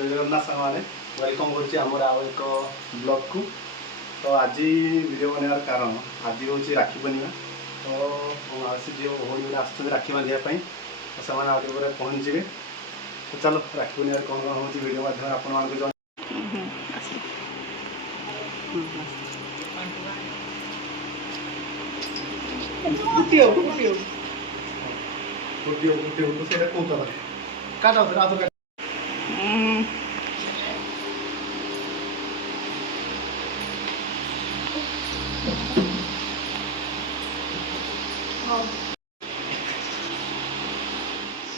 जय जगन्नाथ सामने वेलकम कर एक ब्लॉग को। तो आज वीडियो बनार कारण आज हूँ राखी पूर्णिमा। तो आसी जो भौणी मैंने आस राखी बांधापी तो से पहुँचे। तो चलो राखी पूर्णिमा कौन कौन हो वीडियो माध्यम आपको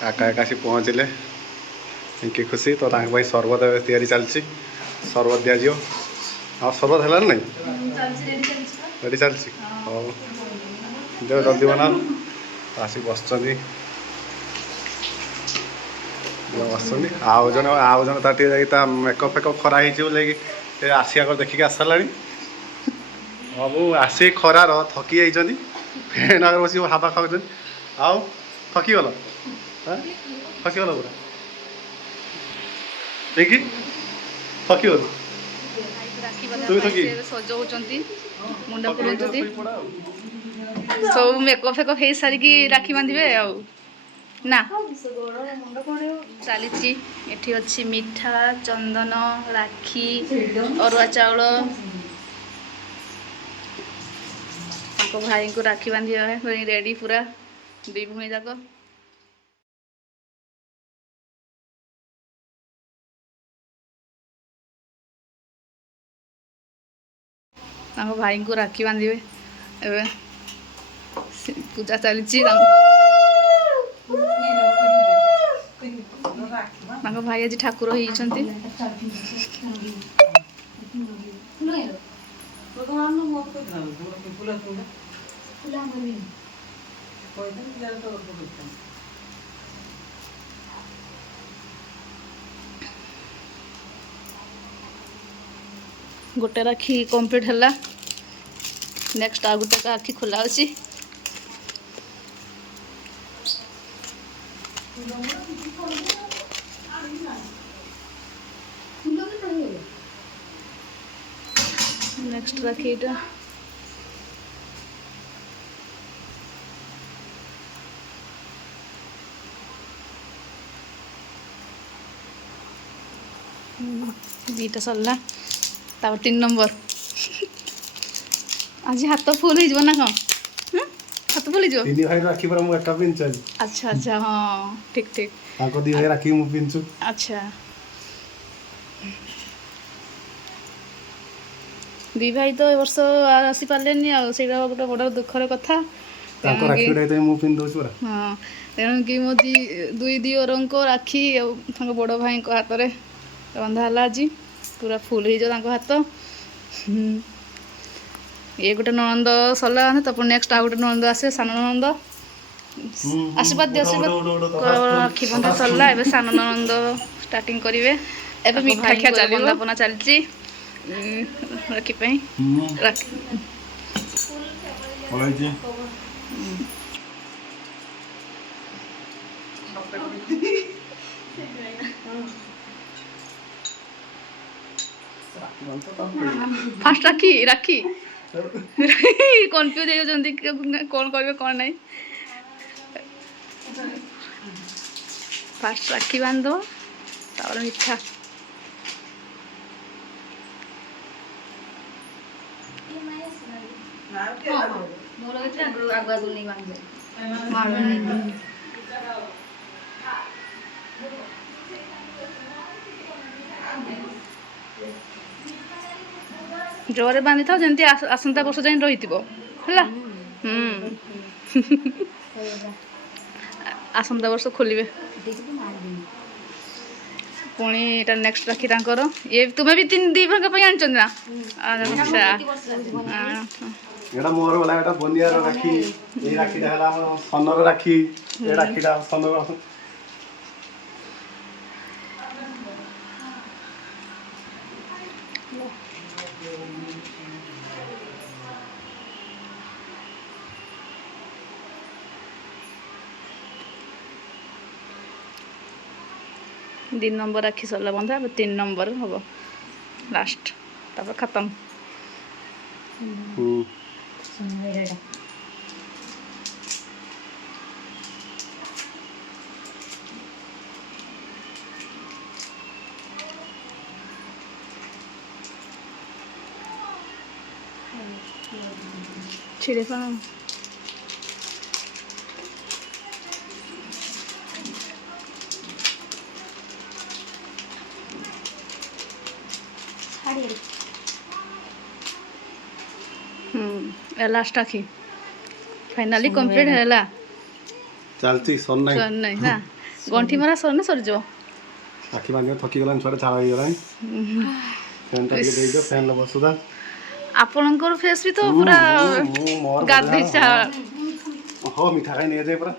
काका एकाशी पहुँचले इनकी खुशी तो सरबत तैयारी चलती सरबत दि जाओ हाँ सरबत है नहीं रेडी चलती हाँ दे जल्दी बना आसी बस आउ जन ता मेकअप फेकअप खरा हो आसिया देखिक आस सारा बाबू आसी खरार थकी जाइए फैन आगे बस हावा खाऊ आउ थकी गल थकी गल पूरा देखी थकी गल तुम थकी सजाऊंट मुंडा पुराउंट सब मेकअप फेकअप हो सारिकी राखी बांधे ना चली एठी अच्छी मिठा चंदन राखी अरुआ चाउल भाई को राखी बांधे रेडी पूरा दुई भूमि जाक भाई को राखी बांधे एवं पूजा चली भाई आज ठाकुर होती गोटे राखी कंप्लीट है नेक्स्ट आ गोटे राखी खोला अच्छी नेक्स्ट राखी एटा दीटा सरला तापर 3 नंबर आज हाथ फुल हो ना कौन हाथ फुल हो तीन भाई राखी पर मु एका पिन चल अच्छा अच्छा हाँ ठीक ठीक ताको दी भाई राखी मु पिनछु अच्छा दी भाई तो ए वर्ष आसी पारलेनी आ सेटा गोटे बड़ दुखर कथा ताको राखी उड़ाई तो मु पिन दोछु पूरा हाँ तेणु कि मो दुई दियोर को राखी बड़ भाई को हाथ में बंधा है आज पूरा फुल हो हाथ ये गोटे ननंद सरला तब नेक्स्ट आ गोटे ननंद आसे सान ननंद आशीर्वाद दियो आशीर्वाद राखी बंधा सरला एबे सान ननंद स्टार्टिंग करेंगे एबे मिठा खिया चल बंदापना चलती राखी पे राखी फास्ट राखी राखी कन्फ्यूज हो कौन करेंगे कौन नहीं फास्ट राखी बांध तापर मिठा जोरे बांधि था जमी आसंता वर्ष जाए रही है आसंता वर्ष खोलिए पुणी एटा नेक्स्ट राखी ये तुम्हें भी 3 दी भाग पे आन ना अच्छा एटा मोर वाला एटा बनियार राखी ए राखीटा हला सनर राखी ए राखीटा सनर 2 नंबर आखि सरला बंधा अब 3 नंबर हम लास्ट तापर खत्म छिड़े पाऊँ लास्ट आखि फाइनाली कंप्लीट हैला चलती सन नहीं सर नहीं ना गंठी मारा सर ना सर जो आखि बांधे थकी गलान छुआ झाड़ हो गलान फैन टा दे दो फैन लो बसुदा आपनकर फेस भी तो पूरा गाधी चा हो मिठा खाई नहीं जाए पूरा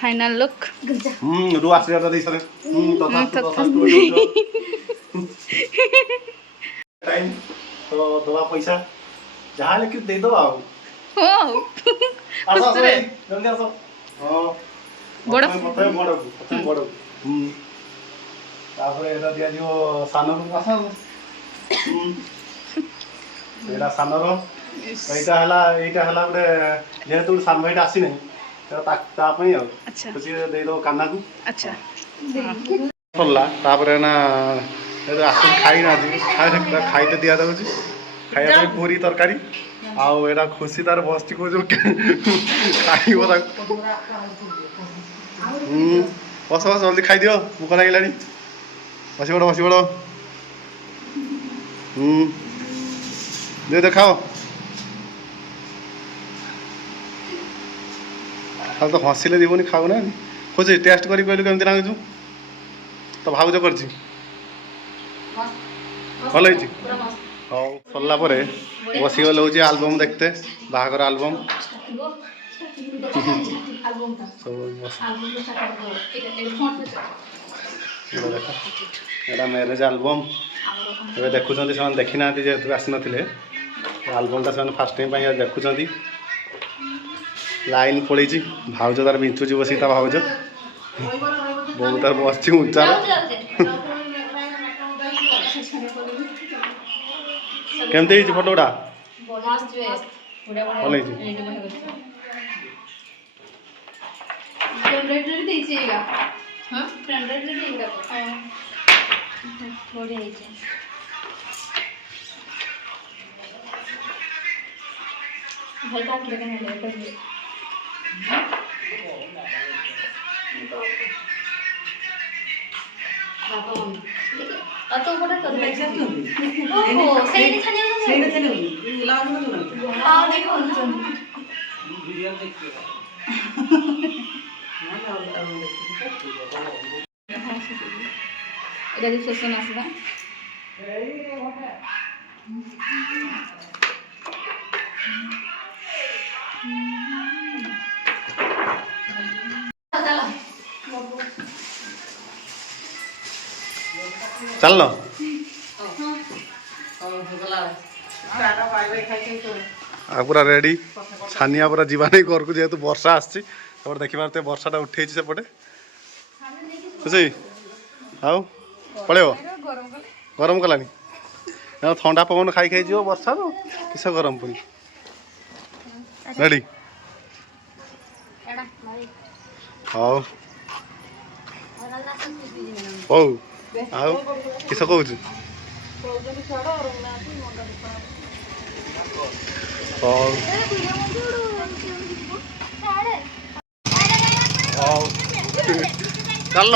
फाइनल लुक रु आशीर्वाद दे सर टाइम तो दवा पैसा जहाँ लेके दे दो आओ आसो आसो जल्दी आसो हां बड़ बड़ तापर एटा दिया जो सानो को आसो एटा सानो रो एटा हला बडे जेहेतु सान भाईटा आसी नहीं तो ता पई आ अच्छा कुछ दे दो कान्ना को अच्छा पल्ला तापर ना ए तो आसु खाई ना दी खाई तो दिया दउची खाया पे पूरी तरकारी आउ एटा खुशी तार बस्ती को जो खाई बोला बस बस जल्दी खाई दियो भूख लागिलानी बसी बड़ दे दे खाओ खाली तो हसिले दीबनी खाऊ ना खोजी टेस्ट करी कहलु केमती लागुछु तो भाउज करछि भल होइछि हौ सरला परे बसी गल होछि एल्बम देखते बाहागर एल्बम एटा मैरेज एल्बम ए देखुछन्ती से देखि ना जेहेतु आसी नथिले एल्बमटा से फास्ट टाइम पाई देखुछन्ती लाइन पड़ी भाउज तार बिंचुची बसी ता भाउज बहुत तार बस उच्चा केमती फोटोटा भल तो बड़ा कर ओहो सही छानिया हां देखो वीडियो देखिए এটা রিসেপশন আছে না चल लो पूरा रेडी छानिया पूरा जीवा नहीं घर को जेहेतु वर्षा आसी देखी पारे वर्षाटा उठे सेपटे खुशी आउ पड़े गरम कलानी ठंडा पवन खाई खाई जीव वर्षा तो किस गरम पुणी रेडी हाउ हौ आउ किस कहूँ चल